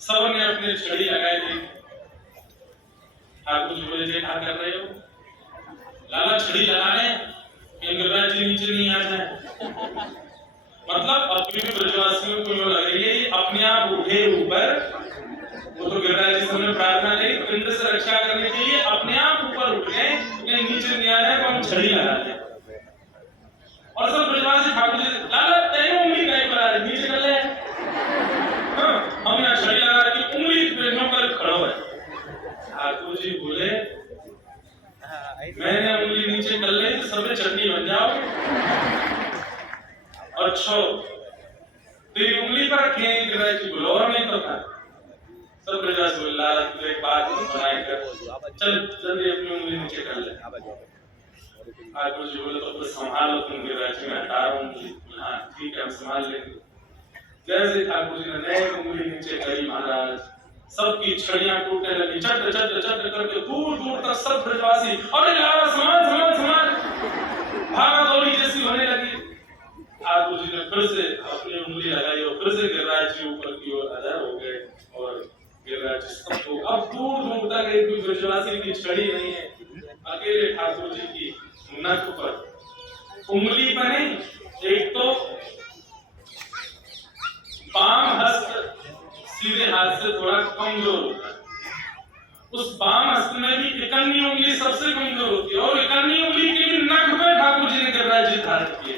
सबने अपने छड़ी लगाई थी। ठाकुर जी बोले क्या कर रहे हो? लाला छड़ी लगा रहे कि गिरिराज जी नीचे नहीं आ जाए। मतलब अपने ब्रजवासियों को लग रही है ये अपने आप उठे ऊपर, वो तो गिरिराज जी से प्रार्थना करी पिंड से रक्षा करने के लिए अपने आप ऊपर उठ गए, नीचे नहीं आ रहा है तो हम छड़ी लगा दें। और सब ब्रजवासी ठाकुर जी लाला तेरे उंगली कहीं पर आ रही नीचे कर ले। हम यहाँ छड़ी लगा रहे कि उंगली पेड़ों पर खड़ा है। ठाकुर जी बोले मैंने उंगली नीचे कर ली तो सबने चटनी बन जाओ। अच्छा तेरी उंगली पर रखे गिरिराज जी बोलो और नहीं तो था। सब ब्रजवासी बोले लाला तू एक बात बनाए कर, चल जल्दी अपनी उंगली नीचे कर ले। ठाकुर जी बोले तो संभालो तुम गिरिराज जी, मैं हटा रहा हूँ। हाँ ठीक है हम संभाल लेंगे। जैसे ठाकुर जी ने नए उंगली नीचे करी महाराज, सबकी छड़ियां टूटने लगी, चट चट चट करके दूर दूर तक सब ब्रजवासी अरे लाला संभाल संभाल संभाल भागा दौड़ी जैसी होने लगी। ठाकुर जी ने फिर से अपनी उंगली लगाई और फिर से गिरिराज जी ऊपर की ओर अधर हो गए और गिरिराज जी सबको अब दूर दूर तक एक भी ब्रजवासी की छड़ी नहीं है, अकेले ठाकुर जी की नक पर उंगली पर नहीं। एक तो बाम हस्त सीधे हाथ से थोड़ा कमजोर होता है, उस बाम हस्त में भी इकन्नी उंगली सबसे कमजोर होती है और इकन्नी उंगली के भी नख में ठाकुर जी ने गिरिराज जी धारण किए।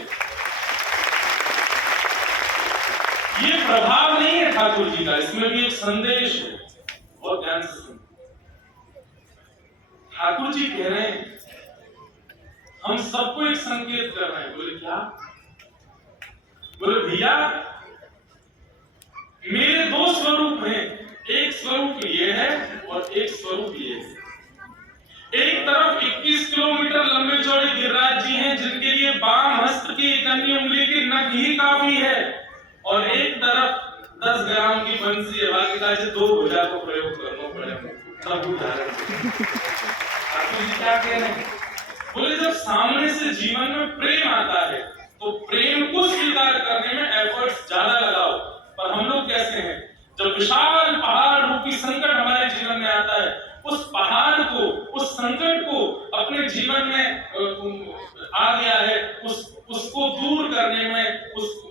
ये प्रभाव नहीं है ठाकुर जी का, इसमें भी एक संदेश है, बहुत ध्यान से सुनो। ठाकुर जी कह रहे हैं हम सबको एक संकेत कर रहे हैं। बोले क्या? बोले भैया मेरे दो स्वरूप हैं, एक स्वरूप ये है और एक स्वरूप ये है। एक तरफ 21 किलोमीटर लंबे चौड़े गिरिराज जी हैं जिनके लिए बाम हस्त की इकन्नी उंगली की नख ही काफी है, और एक तरफ 10 ग्राम की बंसी है, बाकी से 2 भुजा को प्रयोग करना पड़ेगा तब उदाहरण। ठाकुर जी क्या कह रहे हैं? बोले जब सामने से जीवन में प्रेम आता है तो प्रेम को स्वीकार करने में एफर्ट्स ज्यादा लगाओ। पर हम लोग कैसे हैं, जब विशाल पहाड़ रूपी संकट हमारे जीवन में आता है, उस पहाड़ को उस संकट को अपने जीवन में आ गया है, उसको दूर करने में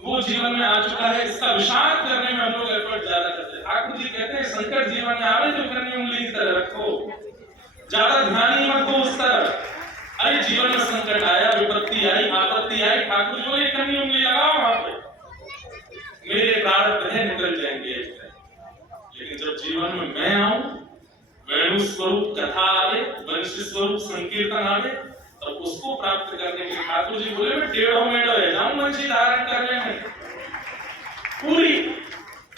वो जीवन में आ चुका है, इसका विषाद करने में हम लोग एफर्ट ज्यादा करते हैं। ठाकुर जी कहते हैं संकट जीवन में आवे तो इकन्नी उंगली की तरह रखो, ज्यादा ध्यान ही मत दो उस तरफ। अरे जीवन में संकट आया, विपत्ति आई, आपत्ति आई, ठाकुर जी बोले इकन्नी उंगली लगाओ वहां पे, मेरे प्रारब्ध है निकल जाएंगे। लेकिन जब जीवन में मैं आऊं, वेणु स्वरूप कथा आवे, वंशी स्वरूप संकीर्तन आवे, तब उसको प्राप्त करने के लिए ठाकुर जी बोले मैं टेढ़ो मेढ़ो रह जाऊं वंशी धारण करने में, पूरी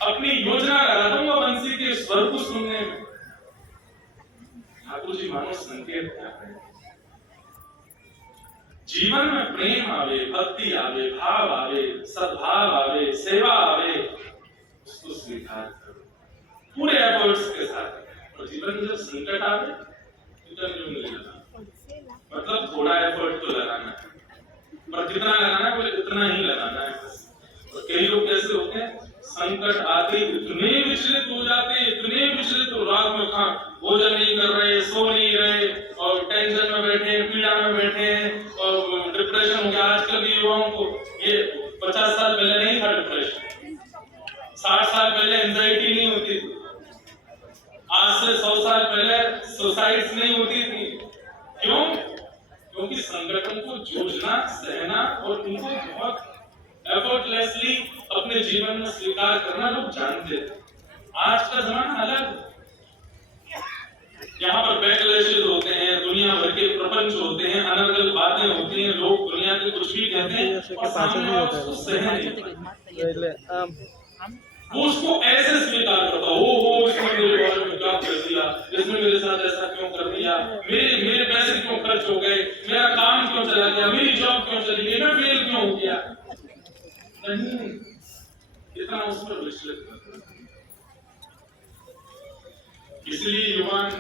अपनी योजना लगा दूंगा वंशी के स्वर को सुनने में। ठाकुर जी मानो संकेत कर रहे हैं जीवन में प्रेम आवे, भक्ति आवे, भाव आवे, सद्भाव आवे, सेवा आवे, उसको स्वीकार करो पूरे एफर्ट्स के साथ। और जीवन में जब संकट आवे तो नहीं लगाना, मतलब थोड़ा एफर्ट तो लगाना है, पर कितना लगाना है? बोले इतना ही लगाना है बस। और कई लोग कैसे होते हैं संकट आते इतने विचलित हो जाते हैं, इतने विचलित हो, रात में खा भोजन नहीं कर रहे, सो नहीं रहे और टेंशन में बैठे हैं, पीड़ा में बैठे हैं और डिप्रेशन हो गया। आजकल के युवाओं को ये 50 साल पहले नहीं था डिप्रेशन, 60 साल पहले एंजाइटी नहीं होती थी, आज से 100 साल पहले सुसाइड्स नहीं होती थी। क्यों? क्योंकि संगठन को जूझना, सहना और उनको बहुत एफर्टलेसली अपने जीवन में स्वीकार करना लोग जानते थे। आज का जमाना अलग, यहाँ पर बैकलैशेस होते हैं, दुनिया भर के प्रपंच होते हैं, अलग अलग बातें होती हैं, लोग दुनिया के कुछ भी कहते हैं और सामने वाला उसको सह नहीं पाता, वो उसको ऐसे स्वीकार करता हो इसने मेरे बारे में क्या कर दिया, इसने मेरे साथ ऐसा क्यों कर दिया, मेरे पैसे क्यों खर्च हो गए, मेरा काम क्यों चला गया, मेरी जॉब क्यों चली गई, मैं फेल क्यों हो गया। नहीं, इतना उस पर विचलित करता। इसलिए युवान